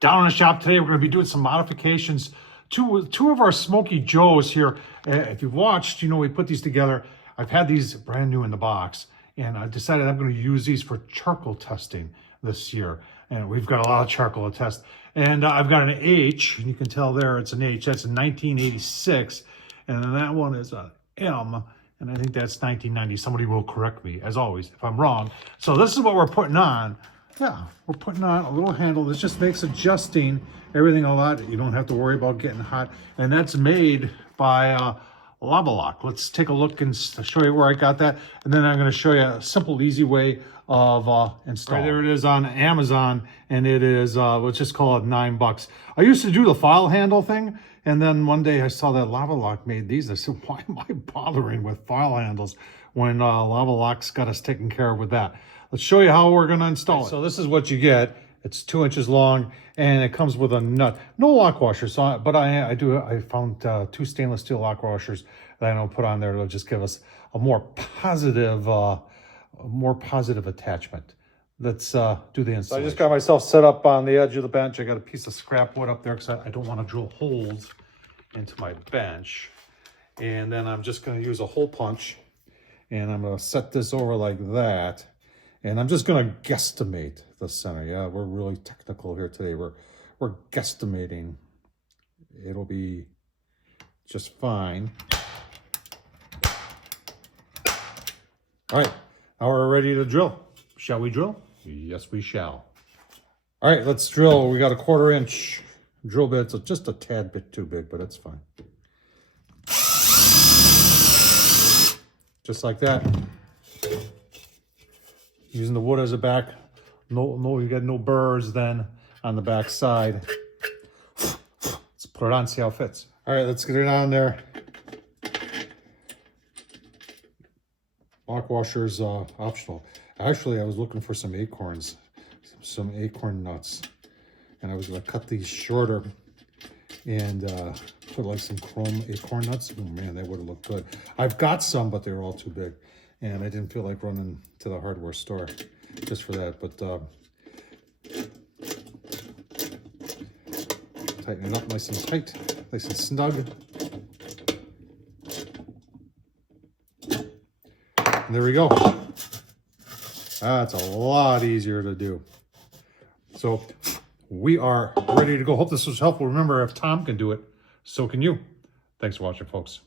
Down in the shop today, we're going to be doing some modifications. Two of our Smokey Joes here. If you've watched, you know we put these together. I've had these brand new in the box, and I decided I'm going to use these for charcoal testing this year. And we've got a lot of charcoal to test. And I've got an H, and you can tell there it's an H. That's a 1986, and then that one is an M, and I think that's 1990. Somebody will correct me, as always, if I'm wrong. So this is what we're putting on. Yeah, we're putting on a little handle. This just makes adjusting everything a lot. You don't have to worry about getting hot. And that's made by Lava Lock. Let's take a look and show you where I got that. And then I'm going to show you a simple, easy way of installing. Right, there it is on Amazon. And it is, let's just call it $9. I used to do the file handle thing. And then one day I saw that Lava Lock made these. I said, why am I bothering with file handles when Lava Lock's got us taken care of with that? Let's show you how we're going to install it. So this is what you get. It's 2 inches long, and it comes with a nut. No lock washers, but I found 2 stainless steel lock washers that I'm going to put on there to just give us a more positive attachment. Let's do the installation. So I just got myself set up on the edge of the bench. I got a piece of scrap wood up there because I don't want to drill holes into my bench. And then I'm just going to use a hole punch, and I'm going to set this over like that. And I'm just going to guesstimate the center. Yeah, we're really technical here today. We're guesstimating. It'll be just fine. All right, now we're ready to drill. Shall we drill? Yes, we shall. All right, let's drill. We got a 1/4 inch drill bit. It's just a tad bit too big, but it's fine. Just like that. Using the wood as a back. No, you got no burrs then on the back side. Let's put it on, see how it fits. All right, let's get it on there. Lock washer's optional. Actually, I was looking for some acorns, some acorn nuts. And I was gonna cut these shorter and put like some chrome acorn nuts. Oh man, that would have looked good. I've got some, but they were all too big. And I didn't feel like running to the hardware store just for that, but tighten it up nice and tight, nice and snug. And there we go. That's a lot easier to do. So we are ready to go. Hope this was helpful. Remember, if Tom can do it, so can you. Thanks for watching, folks.